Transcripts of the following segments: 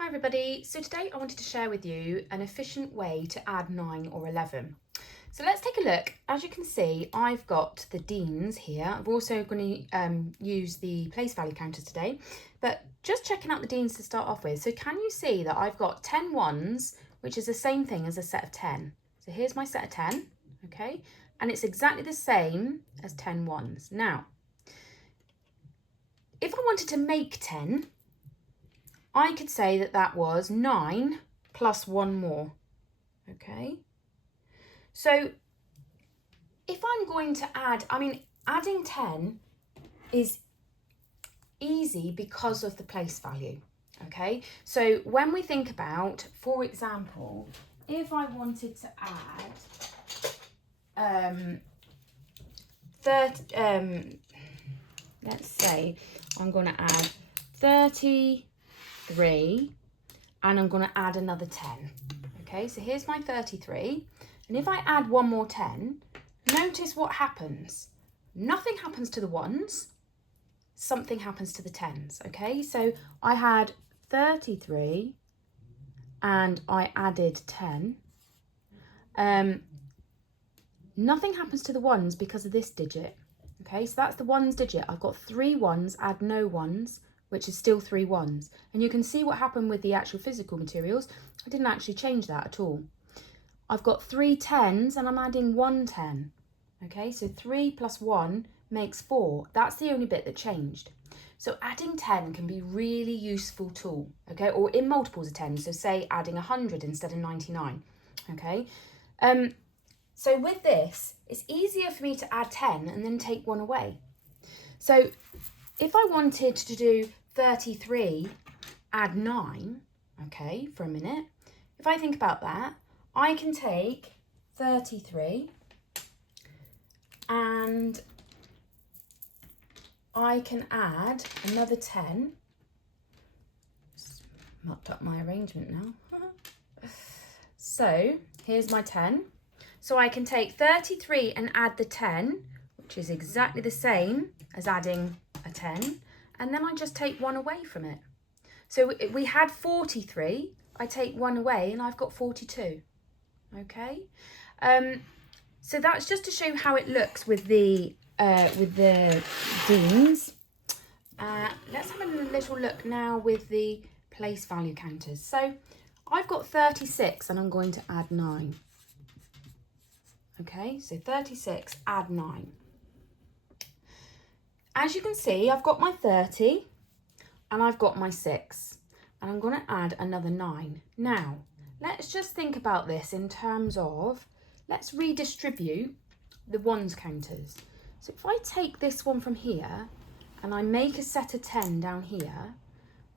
Hi everybody, so today I wanted to share with you an efficient way to add 9 or 11. So let's take a look. As you can see, I've got the Deans here. I'm also going to use the place value counters today, but just checking out the Deans to start off with. So can you see that I've got 10 ones, which is the same thing as a set of 10. So here's my set of 10, okay? And it's exactly the same as 10 ones. Now, if I wanted to make 10, I could say that that was 9 plus one more, okay? So if I'm going to add, adding 10 is easy because of the place value, okay? So when we think about, for example, if I wanted to add, let's say I'm going to add 33 and I'm going to add another 10. Okay, so here's my 33. And if I add one more 10, notice what happens. Nothing happens to the ones, something happens to the 10s. Okay, so I had 33 and I added 10. Nothing happens to the ones because of this digit. Okay, so that's the ones digit. I've got 3 ones, add no ones, which is still 3 ones. And you can see what happened with the actual physical materials. I didn't actually change that at all. I've got 3 10s and I'm adding 1 10. Okay, so 3 plus 1 makes 4. That's the only bit that changed. So adding 10 can be really useful tool, okay, or in multiples of 10. So say adding 100 instead of 99, okay. So with this, it's easier for me to add 10 and then take 1 away. So if I wanted to do 33, add 9, okay, for a minute, if I think about that, I can take 33 and I can add another 10. Just mucked up my arrangement now. So here's my 10. So I can take 33 and add the 10, which is exactly the same as adding a 10. And then I just take 1 away from it. So we had 43. I take 1 away and I've got 42. Okay. So that's just to show how it looks with the Deans. Let's have a little look now with the place value counters. So I've got 36 and I'm going to add 9. Okay, so 36, add 9. As you can see, I've got my 30 and I've got my 6. And I'm going to add another 9. Now, let's just think about this in terms of, let's redistribute the ones counters. So if I take this one from here and I make a set of 10 down here,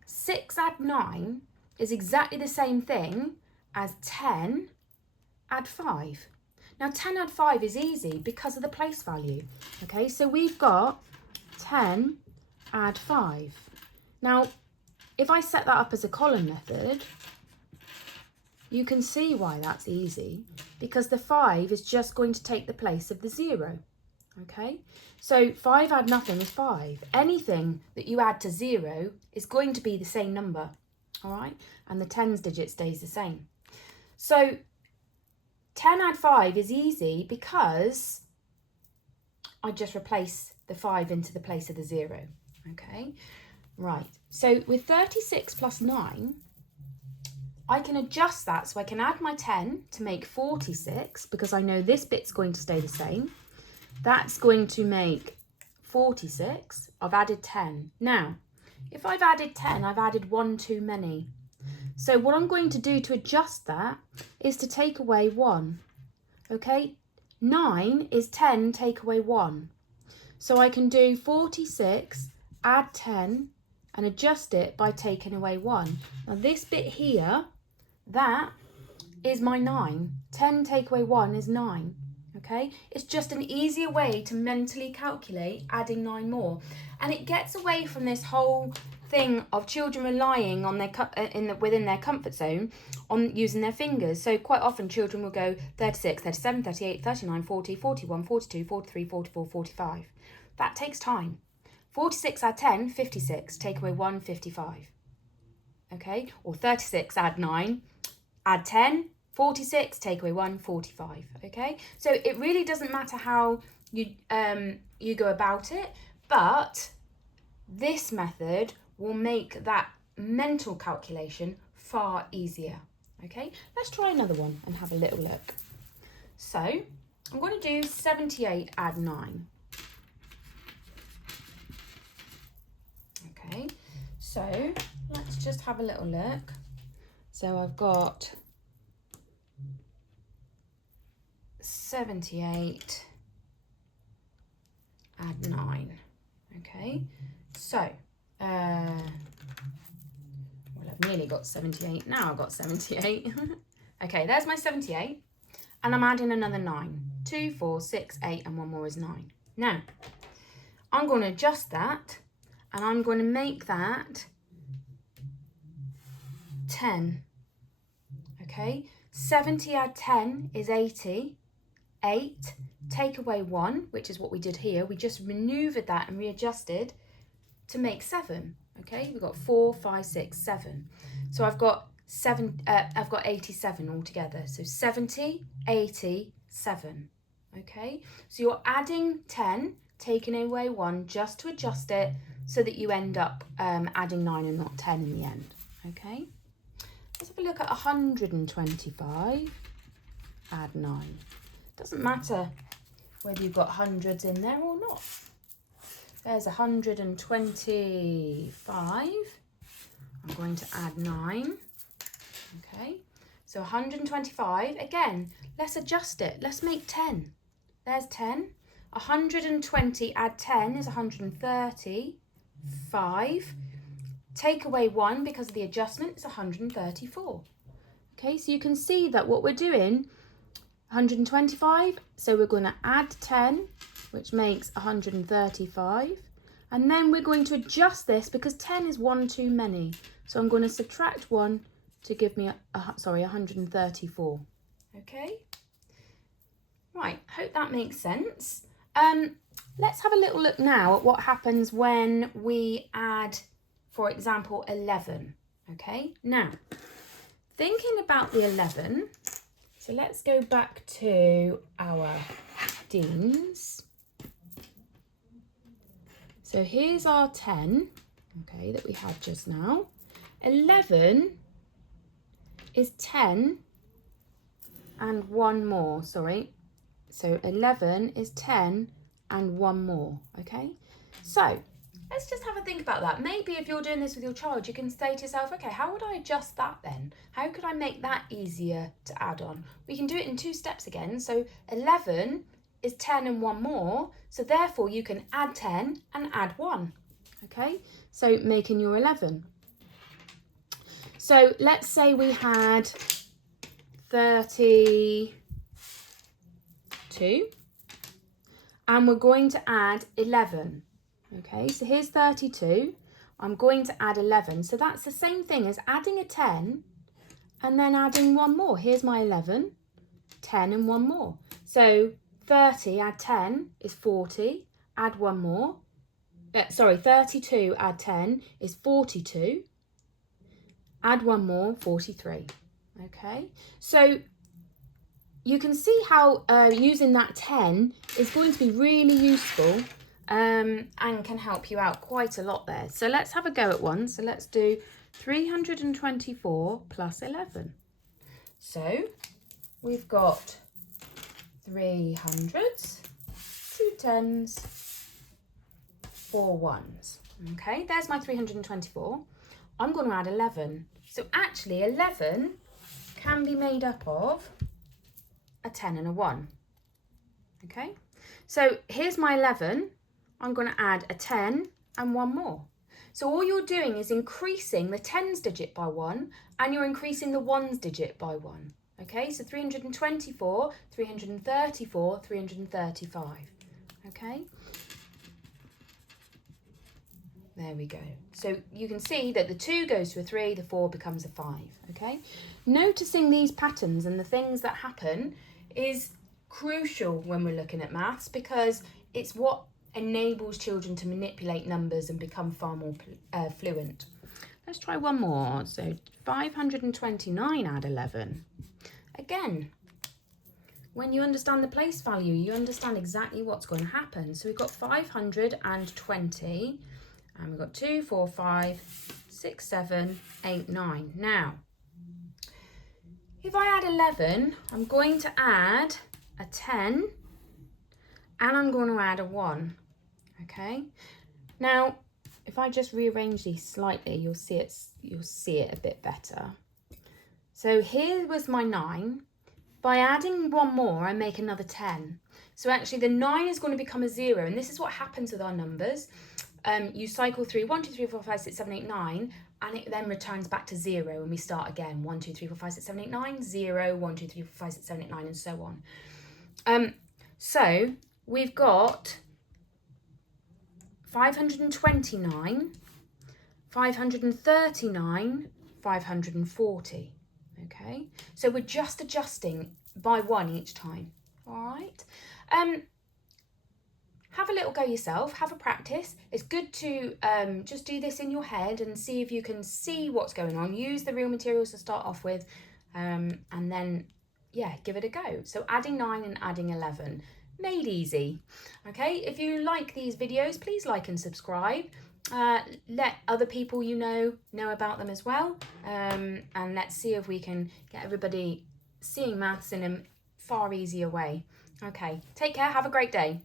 6 add 9 is exactly the same thing as 10 add 5. Now 10 add 5 is easy because of the place value. Okay, so we've got 10 add 5. Now, if I set that up as a column method, you can see why that's easy, because the 5 is just going to take the place of the 0. Okay, so 5 add nothing is 5. Anything that you add to 0 is going to be the same number, all right? And the 10s digit stays the same. So 10 add 5 is easy because I just replace the 5 into the place of the 0, okay? Right, so with 36 plus 9, I can adjust that, so I can add my 10 to make 46, because I know this bit's going to stay the same. That's going to make 46. I've added 10. Now, if I've added 10, I've added 1 too many. So what I'm going to do to adjust that is to take away 1. Okay, 9 is 10 take away 1. So I can do 46, add 10, and adjust it by taking away 1. Now this bit here, that is my 9. 10 take away 1 is 9. Okay, it's just an easier way to mentally calculate adding 9 more. And it gets away from this whole thing of children relying on their within their comfort zone on using their fingers. So quite often children will go 36, 37, 38, 39, 40, 41, 42, 43, 44, 45. That takes time. 46 add 10, 56. Take away 1, 55. okay? Or 36, add 9, add 10, 46, take away 1, 45, okay? So it really doesn't matter how you go about it, but this method will make that mental calculation far easier, okay? Let's try another one and have a little look. So I'm going to do 78 add 9. Okay, so let's just have a little look. So I've got 78 add 9. Okay, so well, I've nearly got 78. Now I've got 78. Okay, there's my 78, and I'm adding another 9. 2, 4, 6, 8, and one more is 9. Now I'm going to adjust that, and I'm going to make that 10. Okay, 70 add 10 is 80. 8, take away 1, which is what we did here. We just maneuvered that and readjusted to make 7. Okay, we've got 4, 5, 6, 7. So I've got 87 altogether. So 70, 80, 7. Okay, so you're adding 10, taking away 1 just to adjust it so that you end up adding 9 and not 10 in the end. Okay, let's have a look at 125 add 9. Doesn't matter whether you've got hundreds in there or not. There's 125. I'm going to add 9. Okay, so 125. Again, let's adjust it. Let's make 10. There's 10. 120 add 10 is 135. Take away 1 because of the adjustment is 134. Okay, so you can see that what we're doing, 125, so we're going to add 10, which makes 135, and then we're going to adjust this because 10 is 1 too many, so I'm going to subtract 1 to give me 134. Okay, right, hope that makes sense. Let's have a little look now at what happens when we add, for example, 11. Okay, now thinking about the 11, so let's go back to our Deans. So here's our 10, okay, that we had just now. 11 is 10 and 1 more, sorry. So 11 is 10 and 1 more, okay? So let's just have a think about that. Maybe if you're doing this with your child, you can say to yourself, okay, how would I adjust that then? How could I make that easier to add on? We can do it in 2 steps again. So 11 is 10 and 1 more. So therefore you can add 10 and add 1. Okay, so making your 11. So let's say we had 32 and we're going to add 11. Okay, so here's 32. I'm going to add 11. So that's the same thing as adding a 10 and then adding 1 more. Here's my 11, 10 and 1 more. So 30 add 10 is 40, add 1 more. 32 add 10 is 42, add 1 more, 43. Okay, so you can see how using that 10 is going to be really useful and can help you out quite a lot there. So let's have a go at one. So let's do 324 plus 11. So we've got 3 hundreds, 2 tens, 4 ones. Okay, there's my 324. I'm going to add 11. So actually 11 can be made up of a 10 and a 1. Okay, so here's my 11. I'm going to add a 10 and 1 more. So all you're doing is increasing the tens digit by 1 and you're increasing the ones digit by 1. Okay, so 324, 334, 335. Okay, there we go. So you can see that the 2 goes to a 3, the 4 becomes a 5. Okay, noticing these patterns and the things that happen is crucial when we're looking at maths because it's what enables children to manipulate numbers and become far more fluent. Let's try one more. So 529 add 11. Again, when you understand the place value, you understand exactly what's going to happen. So we've got 520, and we've got 2, 4, 5, 6, 7, 8, 9. Now, if I add 11, I'm going to add a 10, and I'm going to add a 1, okay? Now, if I just rearrange these slightly, you'll see it a bit better. So here was my 9. By adding one more, I make another 10. So actually the 9 is going to become a 0, and this is what happens with our numbers. You cycle through 1, 2, 3, 4, 5, 6, 7, 8, 9, and it then returns back to 0, and we start again. 1, 2, 3, 4, 5, 6, 7, 8, 9, 0, 1, 2, 3, 4, 5, 6, 7, 8, 9, and so on. So we've got 529, 539, 540. Okay, so we're just adjusting by 1 each time. All right. Have a little go yourself, have a practice. It's good to just do this in your head and see if you can see what's going on. Use the real materials to start off with, and then, yeah, give it a go. So adding 9 and adding 11, made easy. Okay, if you like these videos, please like and subscribe. Let other people you know about them as well, and let's see if we can get everybody seeing maths in a far easier way. Okay, take care, have a great day.